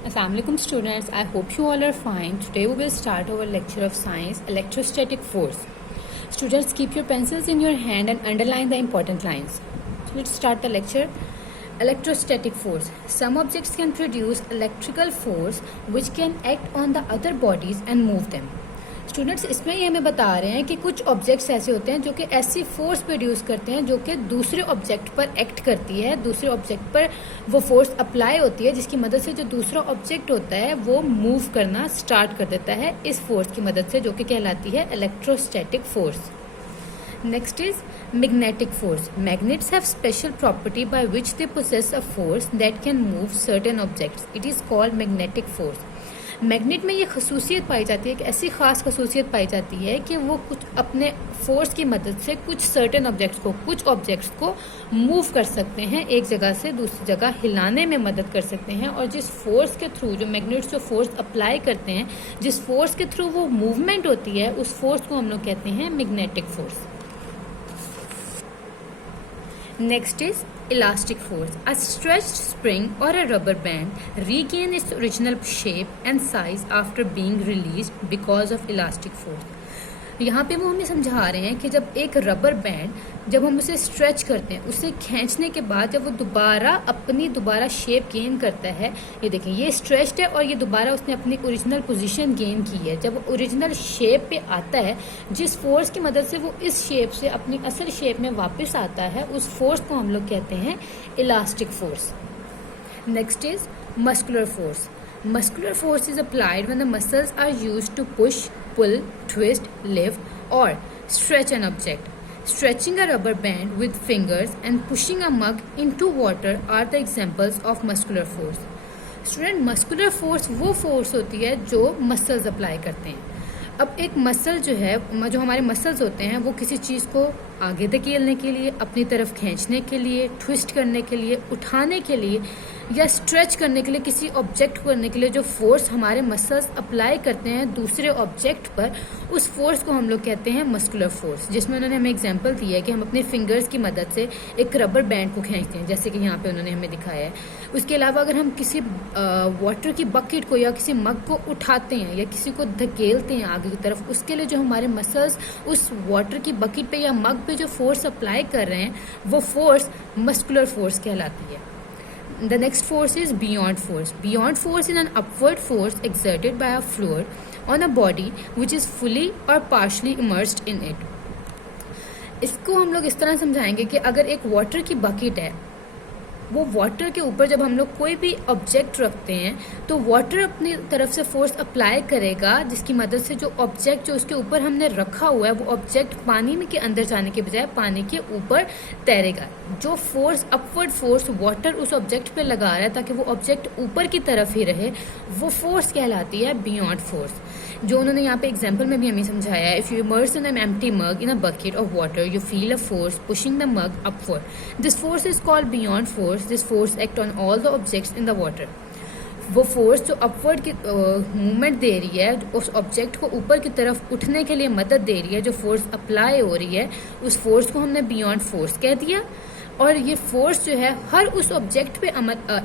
Assalamualaikum students, I hope you all are fine. Today we will start our lecture of science, electrostatic force. Students, keep your pencils in your hand and underline the important lines. So let's start the lecture. Electrostatic force. Some objects can produce electrical force which can act on the other bodies and move them. Students इसमें ये हमें बता रहे हैं कि कुछ objects ऐसे होते हैं जो कि ऐसी फोर्स प्रोड्यूस करते हैं जो कि दूसरे ऑब्जेक्ट पर एक्ट करती है, दूसरे ऑब्जेक्ट पर वो फोर्स अप्लाई होती है जिसकी मदद से जो दूसरा ऑब्जेक्ट होता है वो मूव करना स्टार्ट कर देता है इस फोर्स की मदद से, जो कि कहलाती है electrostatic force. Next is magnetic force. Magnets have special property by which they possess a force that can move certain objects. It is called magnetic force. Magnet में ये खसूसियत पाई जाती है, एक ऐसी ख़ास खसूसियत पाई जाती है कि वो कुछ अपने फोर्स की मदद से कुछ सर्टेन ऑब्जेक्ट्स को मूव कर सकते हैं, एक जगह से दूसरी जगह हिलाने में मदद कर सकते हैं. और जिस फोर्स के थ्रू जो मैग्नेट्स जो फोर्स अप्लाई करते हैं, जिस फोर्स के थ्रू वो मूवमेंट होती है, उस फोर्स को हम लोग कहते हैं magnetic force. Next is elastic force. A stretched spring or a rubber band regain its original shape and size after being released because of elastic force. यहाँ पे वो हमें समझा रहे हैं कि जब एक रबर बैंड जब हम उसे स्ट्रेच करते हैं, उसे खींचने के बाद जब वो दोबारा शेप गेन करता है, ये देखें ये स्ट्रेच्ड है और ये दोबारा उसने अपनी ओरिजिनल पोजीशन गेन की है. जब वो ओरिजिनल शेप पे आता है, जिस फोर्स की मदद से वो इस शेप से अपनी असल शेप में वापस आता है, उस फोर्स को हम लोग कहते हैं elastic force. Next is muscular force. Muscular force is applied when the muscles are used to push, pull, twist, lift or stretch an object. Stretching a rubber band with fingers and pushing a mug into water are the examples of muscular force. Student, muscular force वो force होती है जो muscles apply करते हैं. अब एक muscle जो हमारे मसल्स होते हैं वो किसी चीज़ को आगे धकेलने के लिए, अपनी तरफ खींचने के लिए, ट्विस्ट करने के लिए, उठाने के लिए या स्ट्रेच करने के लिए, किसी ऑब्जेक्ट को करने के लिए जो फोर्स हमारे मसल्स अप्लाई करते हैं दूसरे ऑब्जेक्ट पर, उस फोर्स को हम लोग कहते हैं मस्कुलर फोर्स. जिसमें उन्होंने हमें एग्जांपल दी है कि हम अपने फिंगर्स की मदद से एक रबर बैंड को खींचते हैं, जैसे कि यहाँ पे उन्होंने हमें दिखाया है. उसके अलावा अगर हम किसी वाटर की बकेट को या किसी मग को उठाते हैं या किसी को धकेलते हैं आगे की तरफ, उसके लिए जो हमारे मसल्स उस वाटर की बकेट पे या मग पे जो फोर्स अप्लाई कर रहे हैं, वो फोर्स मस्कुलर फोर्स कहलाती है. The next force is beyond force. Beyond force is an upward force exerted by a fluid on a body which is fully or partially immersed in it. इसको हम लोग इस तरह समझाएंगे कि अगर एक वाटर की बकेट है, वो वाटर के ऊपर जब हम लोग कोई भी ऑब्जेक्ट रखते हैं तो वाटर अपनी तरफ से फोर्स अप्लाई करेगा, जिसकी मदद से जो ऑब्जेक्ट जो उसके ऊपर हमने रखा हुआ है वो ऑब्जेक्ट पानी में के अंदर जाने के बजाय पानी के ऊपर तैरेगा. जो फोर्स अपवर्ड फोर्स वाटर उस ऑब्जेक्ट पे लगा रहा है ताकि वो ऑब्जेक्ट ऊपर की तरफ ही रहे, वो फोर्स कहलाती है बियॉन्ड फोर्स. जो उन्होंने यहाँ पे एग्जाम्पल में भी हमें समझाया है. If you immerse in an empty mug in a bucket of water you feel a force pushing the mug upward. This force is called beyond force. This force act on all the objects in the water. वो force जो upward की movement दे रही है, उस object को ऊपर की तरफ उठने के लिए मदद दे रही है, जो फोर्स अप्लाई हो रही है, उस फोर्स को हमने बियॉन्ड फोर्स कह दिया. और ये फोर्स जो है हर उस ऑब्जेक्ट पे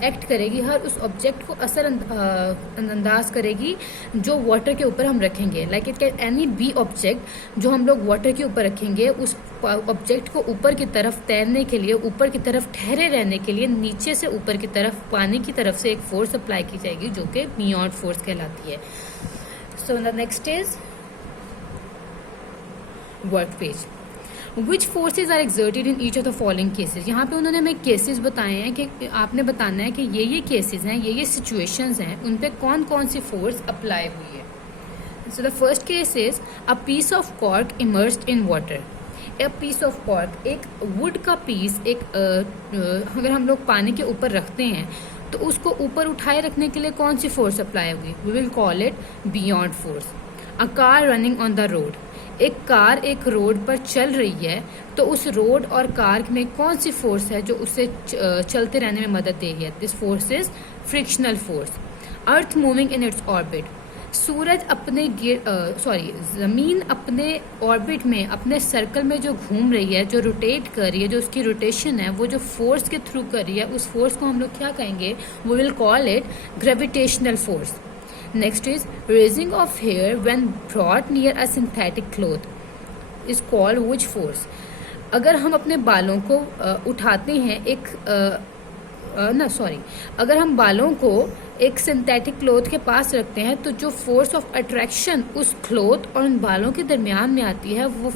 एक्ट करेगी, हर उस ऑब्जेक्ट को अंदाज करेगी जो वाटर के ऊपर हम रखेंगे. Like it can any be object जो हम लोग वाटर के ऊपर रखेंगे, उस ऑब्जेक्ट को ऊपर की तरफ तैरने के लिए, ऊपर की तरफ ठहरे रहने के लिए नीचे से ऊपर की तरफ पानी की तरफ से एक फोर्स अप्लाई की जाएगी जो कि बियॉन्ड फोर्स कहलाती है. So the next is work page. Which forces are exerted in each of the following cases? यहाँ पे उन्होंने हमें केसेस बताए हैं कि आपने बताना है कि ये केसेस हैं, ये सिचुएशंस हैं, उन पे कौन कौन सी फोर्स अप्लाई हुई है. So the first case is a piece of cork immersed in water. A piece of cork, एक वुड का पीस, अगर हम लोग पानी के ऊपर रखते हैं तो उसको ऊपर उठाए रखने के लिए कौन सी फोर्स अप्लाई होगी? We will call it buoyant force. A car running on the road. एक कार एक रोड पर चल रही है तो उस रोड और कार में कौन सी फोर्स है जो उसे चलते रहने में मदद दे रही है? This force is frictional force. Earth moving in its orbit. सूरज अपने ज़मीन अपने ऑर्बिट में, अपने सर्कल में जो घूम रही है, जो रोटेट कर रही है, जो उसकी रोटेशन है, वो जो फोर्स के थ्रू कर रही है, उस फोर्स को हम लोग क्या कहेंगे? We will call it gravitational force. Next is raising of hair when brought near a synthetic cloth is called which force. अगर हम अपने बालों को उठाते हैं अगर हम बालों को एक सिंथेटिक क्लॉथ के पास रखते हैं, तो जो फोर्स ऑफ अट्रैक्शन उस क्लॉथ और उन बालों के दरमियान में आती है, वो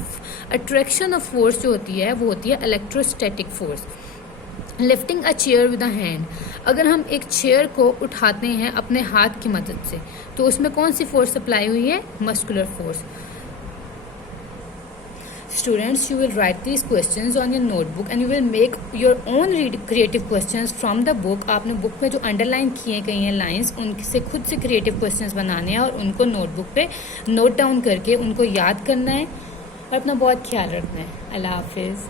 अट्रैक्शन ऑफ फोर्स जो होती है वो होती है electrostatic force. Lifting a chair with a hand. अगर हम एक चेयर को उठाते हैं अपने हाथ की मदद से, तो उसमें कौन सी फोर्स अप्लाई हुई है? Muscular force. Students, you will write these questions on your notebook and you will make your own creative questions from the book. आपने बुक में जो अंडरलाइन किए गई हैं लाइंस, उनसे खुद से क्रिएटिव क्वेश्चंस बनाने हैं और उनको नोटबुक पे नोट डाउन करके उनको याद करना है और अपना बहुत ख्याल रखना है. अल्लाह हाफिज़.